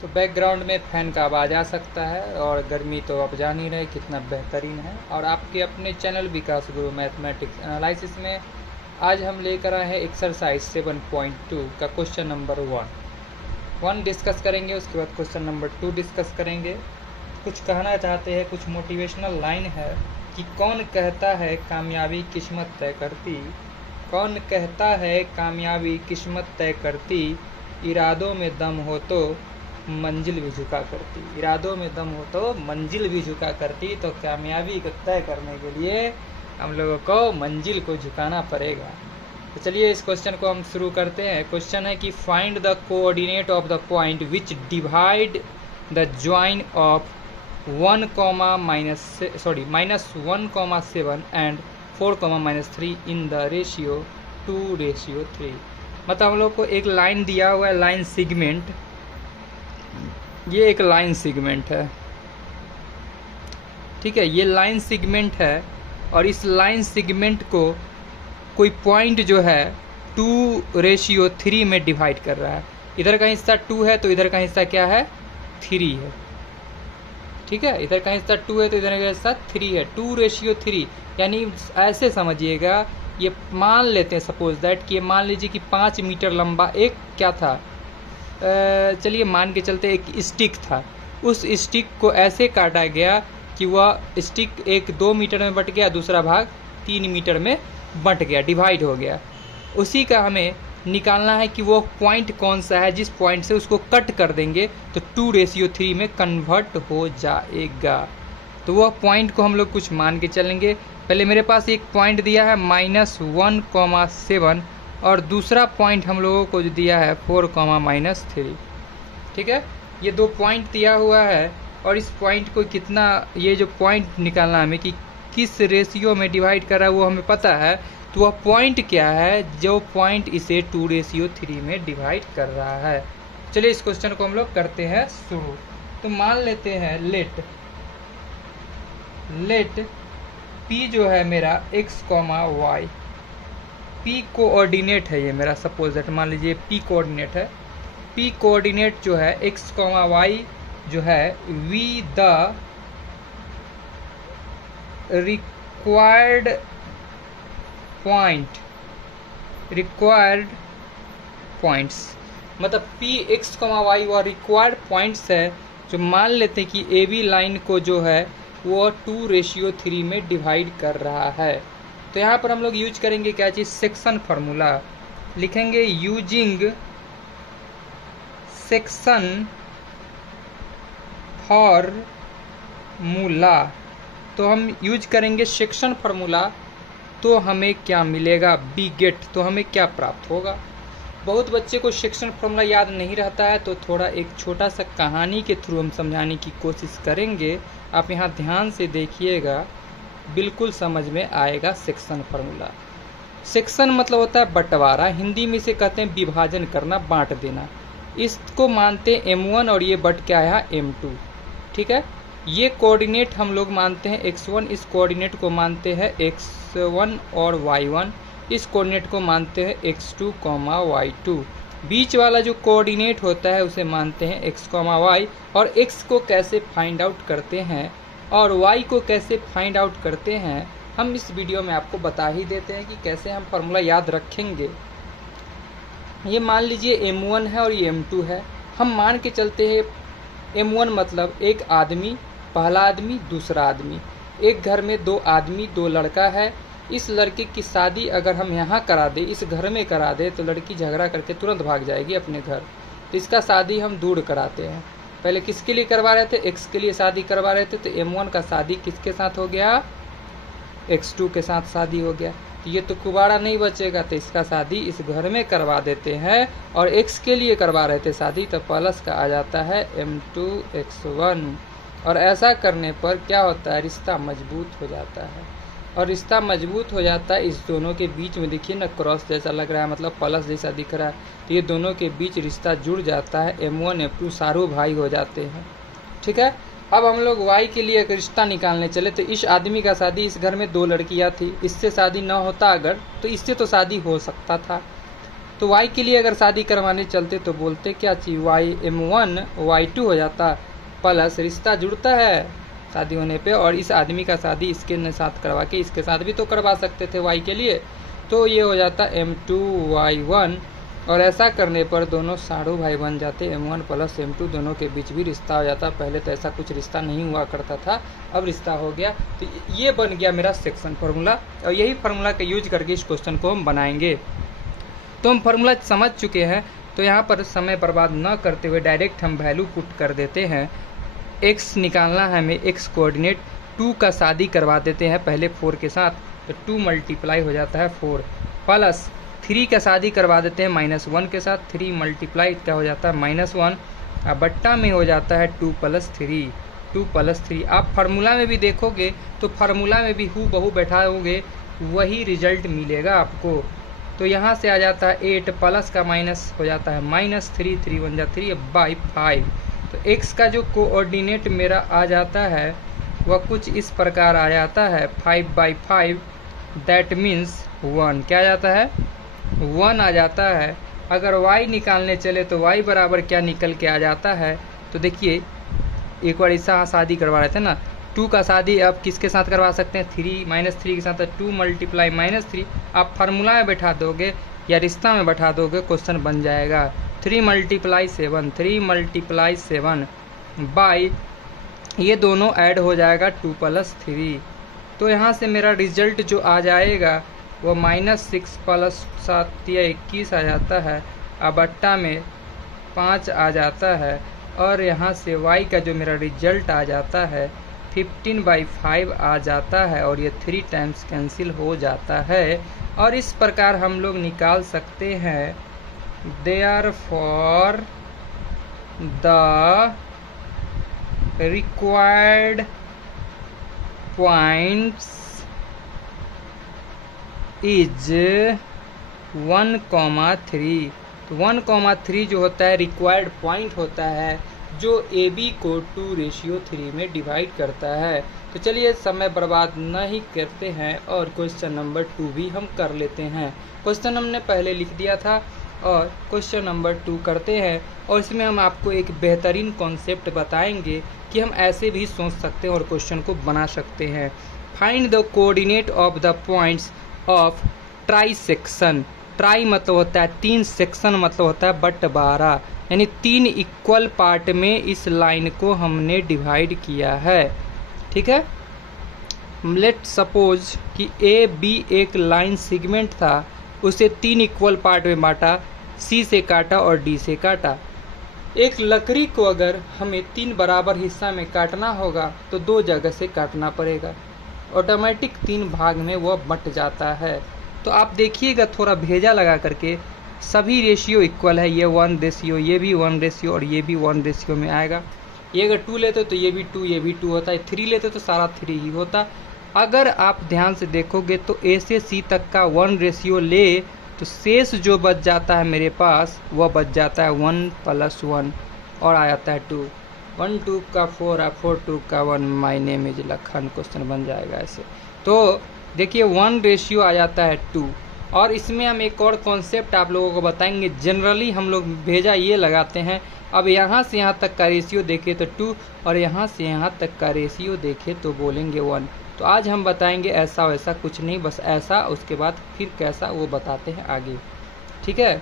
तो बैकग्राउंड में फ़ैन का आवाज़ आ सकता है, और गर्मी तो आप जान ही रहे कितना बेहतरीन है। और आपके अपने चैनल विकास गुरु मैथमेटिक्स एनालिसिस में आज हम लेकर आए हैं एक्सरसाइज 7.2 का क्वेश्चन नंबर 1 डिस्कस करेंगे। उसके बाद क्वेश्चन नंबर 2 डिस्कस करेंगे। कुछ कहना चाहते हैं, कुछ मोटिवेशनल लाइन है कि कौन कहता है कामयाबी किस्मत तय करती, कौन कहता है कामयाबी किस्मत तय करती, इरादों में दम हो तो मंजिल भी झुका करती, इरादों में दम हो तो मंजिल भी झुका करती। तो कामयाबी को तय करने के लिए हम लोगों को मंजिल को झुकाना पड़ेगा। तो चलिए इस क्वेश्चन को हम शुरू करते हैं। क्वेश्चन है कि find the coordinate of the point which divide the join of -1,7 and 4,-3 in the ratio 2:3। मतलब हम लोग को एक लाइन दिया हुआ है, लाइन सेगमेंट। ये एक लाइन सेगमेंट है, ठीक है, ये लाइन सेगमेंट है। और इस लाइन सेगमेंट को कोई पॉइंट जो है 2:3 में डिवाइड कर रहा है। इधर का हिस्सा 2 है तो इधर का हिस्सा क्या है, 3 है, ठीक है। इधर का हिस्सा 2 है तो इधर का हिस्सा 3 है। 2:3 यानी ऐसे समझिएगा, ये मान लेते हैं सपोज दैट कि ये मान लीजिए कि 5 मीटर लंबा एक क्या था, चलिए मान के चलते एक स्टिक था। उस स्टिक को ऐसे काटा गया कि वह स्टिक एक 2 मीटर में बट गया, दूसरा भाग 3 मीटर में बट गया, डिवाइड हो गया। उसी का हमें निकालना है कि वो पॉइंट कौन सा है जिस पॉइंट से उसको कट कर देंगे तो 2:3 में कन्वर्ट हो जाएगा। तो वह पॉइंट को हम लोग कुछ मान के चलेंगे। पहले मेरे पास एक पॉइंट दिया है -1,7 और दूसरा पॉइंट हम लोगों को जो दिया है 4,-3, ठीक है। ये 2 पॉइंट दिया हुआ है और इस पॉइंट को कितना, ये जो पॉइंट निकालना हमें कि किस रेशियो में डिवाइड कर रहा है वो हमें पता है। तो वह पॉइंट क्या है जो पॉइंट इसे 2:3 में डिवाइड कर रहा है। चलिए इस क्वेश्चन को हम लोग करते हैं शुरू। तो मान लेते हैं लेट P जो है मेरा x, y, P कोऑर्डिनेट है ये मेरा, सपोज दैट मान लीजिए P कोऑर्डिनेट है। P कोऑर्डिनेट जो है x, y जो है वी द रिक्वायर्ड पॉइंट्स, मतलब P, x, y वह रिक्वायर्ड पॉइंट्स है जो मान लेते हैं कि AB लाइन को जो है वो 2:3 में डिवाइड कर रहा है। तो यहाँ पर हम लोग यूज करेंगे क्या चीज़, सेक्शन फार्मूला लिखेंगे। यूजिंग सेक्शन फार्मूला, तो हम यूज करेंगे सेक्शन फार्मूला। तो हमें क्या मिलेगा, बी गेट, तो हमें क्या प्राप्त होगा। बहुत बच्चे को सेक्शन फार्मूला याद नहीं रहता है, तो थोड़ा एक छोटा सा कहानी के थ्रू हम समझाने की कोशिश करेंगे। आप यहाँ ध्यान से देखिएगा, बिल्कुल समझ में आएगा सेक्शन फार्मूला। सेक्शन मतलब होता है बंटवारा, हिंदी में इसे कहते हैं विभाजन करना, बांट देना। इसको मानते हैं M1 और ये बट क्या है M2, ठीक है। ये कोऑर्डिनेट हम लोग मानते हैं x1, इस कोऑर्डिनेट को मानते हैं x1 और y1, इस कोऑर्डिनेट को मानते हैं x2, y2। बीच वाला जो कोऑर्डिनेट होता है उसे मानते हैं x, y। और x को कैसे फाइंड आउट करते हैं और y को कैसे फाइंड आउट करते हैं हम इस वीडियो में आपको बता ही देते हैं कि कैसे हम फार्मूला याद रखेंगे। ये मान लीजिए M1 है और ये M2 है। हम मान के चलते हैं M1 मतलब एक आदमी, पहला आदमी, दूसरा आदमी। एक घर में 2 आदमी, 2 लड़का है। इस लड़के की शादी अगर हम यहाँ करा दे, इस घर में करा दे, तो लड़की झगड़ा करके तुरंत भाग जाएगी अपने घर। तो इसका शादी हम दूर कराते हैं। पहले किसके लिए करवा रहे थे, x के लिए शादी करवा रहे थे, तो M1 का शादी किसके साथ हो गया, x2 के साथ शादी हो गया। तो ये तो कुबाड़ा नहीं बचेगा, तो इसका शादी इस घर में करवा देते हैं। और x के लिए करवा रहे थे शादी, तो प्लस का आ जाता है M2 x1। और ऐसा करने पर क्या होता है, रिश्ता मजबूत हो जाता है। और रिश्ता मजबूत हो जाता है, इस दोनों के बीच में देखिए ना क्रॉस जैसा लग रहा है, मतलब प्लस जैसा दिख रहा है। तो ये दोनों के बीच रिश्ता जुड़ जाता है, M1 M2 सारू भाई हो जाते हैं, ठीक है। अब हम लोग y के लिए एक रिश्ता निकालने चले। तो इस आदमी का शादी, इस घर में 2 लड़कियां थी, इससे शादी न होता अगर, तो इससे तो शादी हो सकता था। तो y के लिए अगर शादी करवाने चलते तो बोलते क्या चाहिए, y_m1 y2 हो जाता, प्लस रिश्ता जुड़ता है शादी होने पे, और इस आदमी का शादी इसके साथ करवा के इसके साथ भी तो करवा सकते थे y के लिए, तो ये हो जाता m2 y1, और ऐसा करने पर दोनों साढ़ू भाई बन जाते, m1 प्लस m2 दोनों के बीच भी रिश्ता हो जाता। पहले तो ऐसा कुछ रिश्ता नहीं हुआ करता था, अब रिश्ता हो गया। तो ये बन गया मेरा सेक्शन फार्मूला, और यही फार्मूला का यूज करके इस क्वेश्चन को हम बनाएंगे। तो हम फार्मूला समझ चुके हैं, तो यहाँ पर समय बर्बाद न करते हुए डायरेक्ट हम वैल्यू पुट कर देते हैं। x निकालना है हमें, x कोऑर्डिनेट 2 का शादी करवा देते हैं पहले 4 के साथ, तो 2 मल्टीप्लाई हो जाता है 4, प्लस 3 का शादी करवा देते हैं -1 के साथ, 3 मल्टीप्लाई क्या हो जाता है -1, अब बट्टा में हो जाता है 2 + 3, 2 + 3। आप फार्मूला में भी देखोगे तो फार्मूला में भी हूबहू बैठाओगे वही रिजल्ट मिलेगा आपको। तो यहाँ से आ जाता है 8 प्लस का माइनस हो जाता है -3, 3 बन जाता 3/5। तो x का जो कोऑर्डिनेट मेरा आ जाता है वह कुछ इस प्रकार आ जाता है 5/5, दैट मीन्स 1, क्या आ जाता है 1 आ जाता है। अगर y निकालने चले तो y बराबर क्या निकल के आ जाता है, तो देखिए एक बार ऐसा शादी करवा रहे थे ना, 2 का शादी अब किसके साथ करवा सकते हैं, 3 के साथ, 2 मल्टीप्लाई -3 आप फार्मूला में बैठा दोगे या रिश्ता में बैठा दोगे, क्वेश्चन बन जाएगा। 3 × 7 बाई ये दोनों ऐड हो जाएगा 2 + 3, तो यहाँ से मेरा रिजल्ट जो आ जाएगा वो -6 + 7 या 21 आ जाता है, अब बट्टा में 5 आ जाता है, और यहाँ से y का जो मेरा रिजल्ट आ जाता है 15/5 आ जाता है, और ये 3 टाइम्स कैंसिल हो जाता है। और इस प्रकार हम लोग निकाल सकते हैं, therefore the required points is 1,3। तो 1,3 जो होता है रिक्वायर्ड पॉइंट होता है जो AB को 2:3 में डिवाइड करता है। तो चलिए समय बर्बाद नहीं करते हैं और क्वेश्चन नंबर 2 भी हम कर लेते हैं। क्वेश्चन हमने पहले लिख दिया था और क्वेश्चन नंबर 2 करते हैं, और इसमें हम आपको एक बेहतरीन कॉन्सेप्ट बताएंगे कि हम ऐसे भी सोच सकते हैं और क्वेश्चन को बना सकते हैं। Find the coordinate of the points of try section. Try मतलब होता है 3, सेक्शन मतलब होता है बंटवारा, यानी 3 इक्वल पार्ट में इस लाइन को हमने डिवाइड किया है। ठीक है, लेट सपोज कि AB एक लाइन सेगमेंट था, उसे 3 इक्वल पार्ट में बांटा, C से काटा और D से काटा। एक लकड़ी को अगर हमें 3 बराबर हिस्सा में काटना होगा तो 2 जगह से काटना पड़ेगा, ऑटोमेटिक 3 भाग में वह बंट जाता है। तो आप देखिएगा थोड़ा भेजा लगा करके, सभी रेशियो इक्वल है, ये 1 रेशियो, ये भी 1 रेशियो और ये भी 1 रेशियो में आएगा। ये अगर 2 लेते तो ये भी 2, ये भी 2 होता है, 3 लेते तो सारा 3 ही होता। अगर आप ध्यान से देखोगे तो A से C तक का 1 रेशियो ले तो शेष जो बच जाता है मेरे पास वह बच जाता है 1 + 1 और आ जाता है 2। 1 2 का 4 है, 4 2 का 1, my name is Lakhan, question बन जाएगा ऐसे। तो देखिए 1 रेशियो आ जाता है 2। और इसमें हम एक और कॉन्सेप्ट आप लोगों को बताएंगे। जनरली हम लोग भेजा ये लगाते हैं, अब यहाँ से यहाँ तक का रेशियो देखें तो 2 और यहाँ से यहाँ तक का रेशियो देखें तो बोलेंगे 1। तो आज हम बताएंगे ऐसा वैसा कुछ नहीं, बस ऐसा, उसके बाद फिर कैसा वो बताते हैं आगे। ठीक है,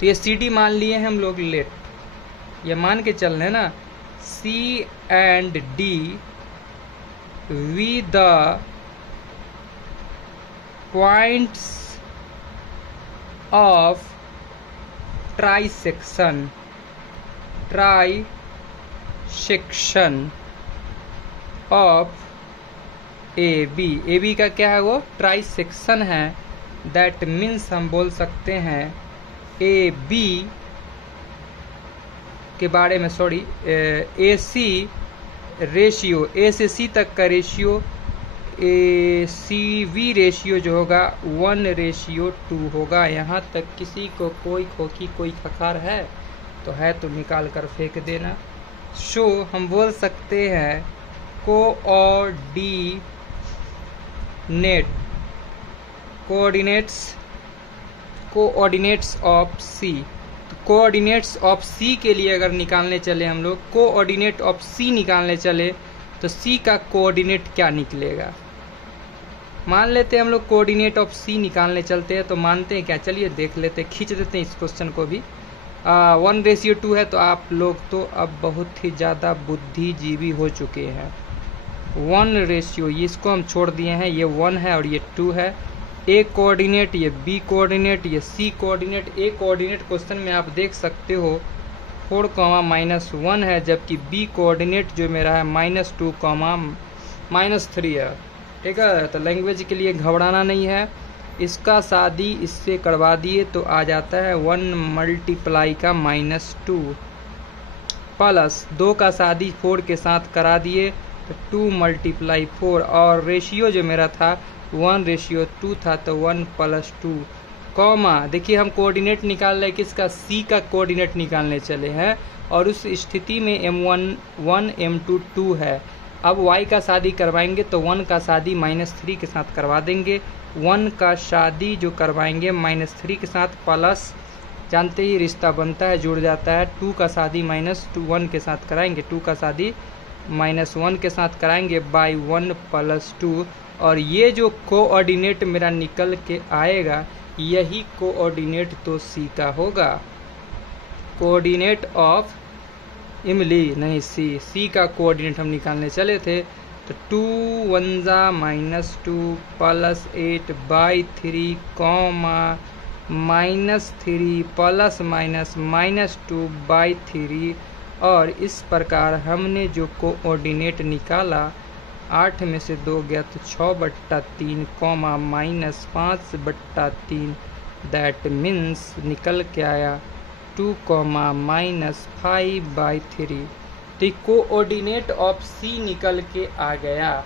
तो ये CD मान लिए हैं हम लोग, लेट ये मान के चल रहे ना, C and D with the points of trisection of AB का क्या है, वो ट्राई सेक्शन है। दैट मीन्स हम बोल सकते हैं AB के बारे में, सॉरी AC रेशियो, A से C तक का रेशियो, ACV रेशियो जो होगा 1:2 होगा। यहाँ तक किसी को कोई खोखी कोई खखार है तो है तो निकाल कर फेंक देना। शो हम बोल सकते हैं कोऑर्डिनेट्स कोऑर्डिनेट्स ऑफ सी। तो कोऑर्डिनेट्स ऑफ सी के लिए अगर निकालने चले हम लोग, कोऑर्डिनेट ऑफ सी निकालने चले तो सी का कोऑर्डिनेट क्या निकलेगा। मान लेते हैं हम लोग कोऑर्डिनेट ऑफ सी निकालने चलते हैं, तो मानते हैं क्या, चलिए देख लेते हैं, खींच देते हैं इस क्वेश्चन को भी। 1:2 है, तो आप लोग तो अब बहुत ही ज़्यादा बुद्धिजीवी हो चुके हैं। 1:, इसको हम छोड़ दिए हैं, ये 1 है और ये 2 है। ए कोऑर्डिनेट, ये बी कोऑर्डिनेट, ये सी कोऑर्डिनेट। ए कोऑर्डिनेट क्वेश्चन में आप देख सकते हो 4, है, जबकि बी कोऑर्डिनेट जो मेरा है -2, -3 है। ठीक है, तो लैंग्वेज के लिए घबराना नहीं है। इसका शादी इससे करवा दिए तो आ जाता है 1 मल्टीप्लाई का -2 प्लस 2 का शादी 4 के साथ करा दिए तो 2 मल्टीप्लाई 4, और रेशियो जो मेरा था 1:2 था, तो 1 + 2 कॉमा। देखिए हम कोऑर्डिनेट निकाल रहे किसका, सी का कोऑर्डिनेट निकालने चले हैं, और उस स्थिति में m1 1, m2 2 है। अब y का शादी करवाएंगे तो 1 का शादी -3 के साथ करवा देंगे, 1 का शादी जो करवाएंगे -3 के साथ प्लस, जानते ही रिश्ता बनता है, जुड़ जाता है, 2 का शादी -1 के साथ कराएंगे, 2 का शादी -1 के साथ कराएंगे बाई 1 + 2, और ये जो कोऑर्डिनेट मेरा निकल के आएगा यही कोऑर्डिनेट तो सी का होगा। कोऑर्डिनेट ऑफ इमली नहीं, सी का कोऑर्डिनेट हम निकालने चले थे, तो 2 1 -2 + 8/3 -3 ± -2/3, और इस प्रकार हमने जो कोऑर्डिनेट निकाला 8 में से 2 गया तो 6/3, -5/3, दैट मीन्स निकल के आया 2, -5/3। तो कोऑर्डिनेट ऑफ सी निकल के आ गया।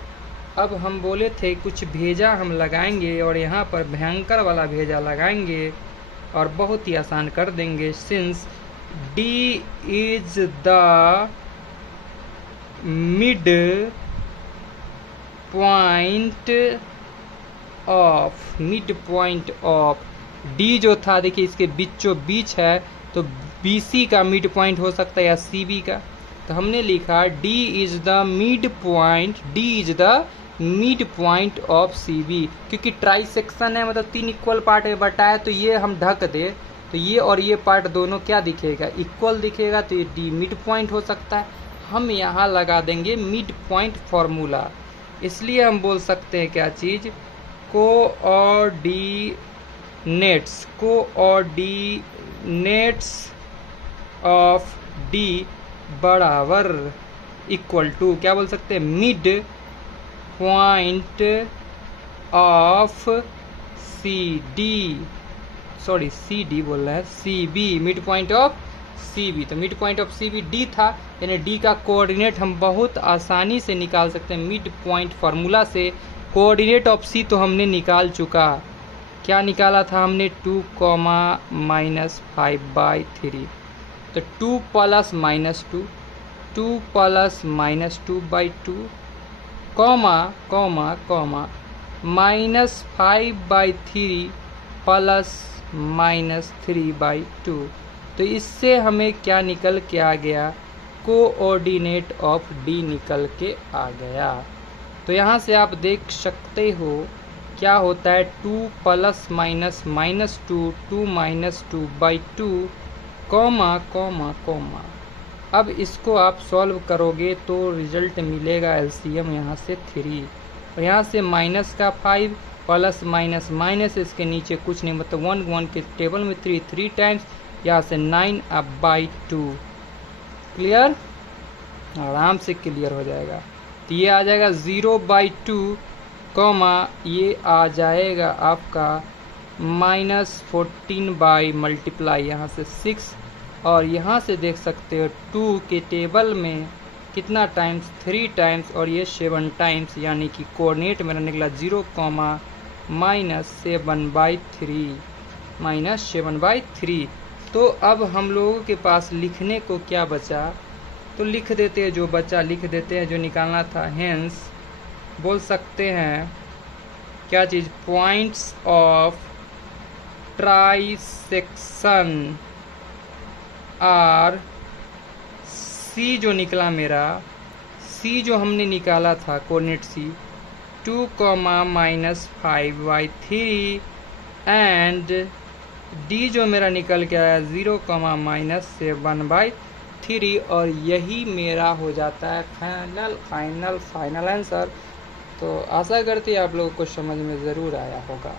अब हम बोले थे कुछ भेजा हम लगाएंगे, और यहाँ पर भयंकर वाला भेजा लगाएंगे और बहुत ही आसान कर देंगे। Since D is the mid point of D जो था, देखिए इसके बीचों बीच है, तो BC का मिड पॉइंट हो सकता है या CB का। तो हमने लिखा D is the mid point of CB, क्योंकि ट्राई सेक्शन है, मतलब 3 इक्वल पार्ट में बटा है, तो ये हम ढक दे तो ये और ये पार्ट दोनों क्या दिखेगा, इक्वल दिखेगा, तो ये D मिड पॉइंट हो सकता है। हम यहाँ लगा देंगे मिड पॉइंट फॉर्मूला, इसलिए हम बोल सकते हैं क्या चीज़, कोऑर्डिनेट्स ऑफ D बराबर इक्वल टू, क्या बोल सकते हैं, मिड पॉइंट ऑफ CD बोल रहा है, CB, mid point of CB। तो mid point of CB D था, यानी D का कोऑर्डिनेट हम बहुत आसानी से निकाल सकते हैं मिड पॉइंट फार्मूला से। कोऑर्डिनेट ऑफ C तो हमने निकाल चुका, क्या निकाला था हमने, 2, -5/3, तो 2 + -2, 2 + -2/2, -5/3 + -3/2। तो इससे हमें क्या निकल के आ गया, कोऑर्डिनेट ऑफ D निकल के आ गया। तो यहाँ से आप देख सकते हो क्या होता है, 2 + -2, 2 -2/2, कॉमा। अब इसको आप सॉल्व करोगे तो रिजल्ट मिलेगा LCM यहाँ से 3, और यहाँ से -5 + इसके नीचे कुछ नहीं, मतलब 1 के टेबल में 3 टाइम्स, यहाँ से 9/2। क्लियर, आराम से क्लियर हो जाएगा। तो ये आ जाएगा 0/2, ये आ जाएगा आपका -14 मल्टीप्लाई यहाँ से 6, और यहाँ से देख सकते हो 2 के टेबल में कितना टाइम्स, 3 टाइम्स, और ये 7 टाइम्स, यानी कि कोऑर्डिनेट मेरा निकला 0, -7/3। तो अब हम लोगों के पास लिखने को क्या बचा, तो लिख देते हैं, जो बचा लिख देते हैं, जो निकालना था। हेंस बोल सकते हैं क्या चीज़, points of trisection R C जो निकला मेरा, सी जो हमने निकाला था कोऑर्डिनेट सी 2, -5/3 एंड डी जो मेरा निकल के आया 0, -7/3 और यही मेरा हो जाता है फाइनल आंसर। तो आशा करती है आप लोगों को समझ में ज़रूर आया होगा।